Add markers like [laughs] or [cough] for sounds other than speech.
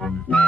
Thank [laughs] you.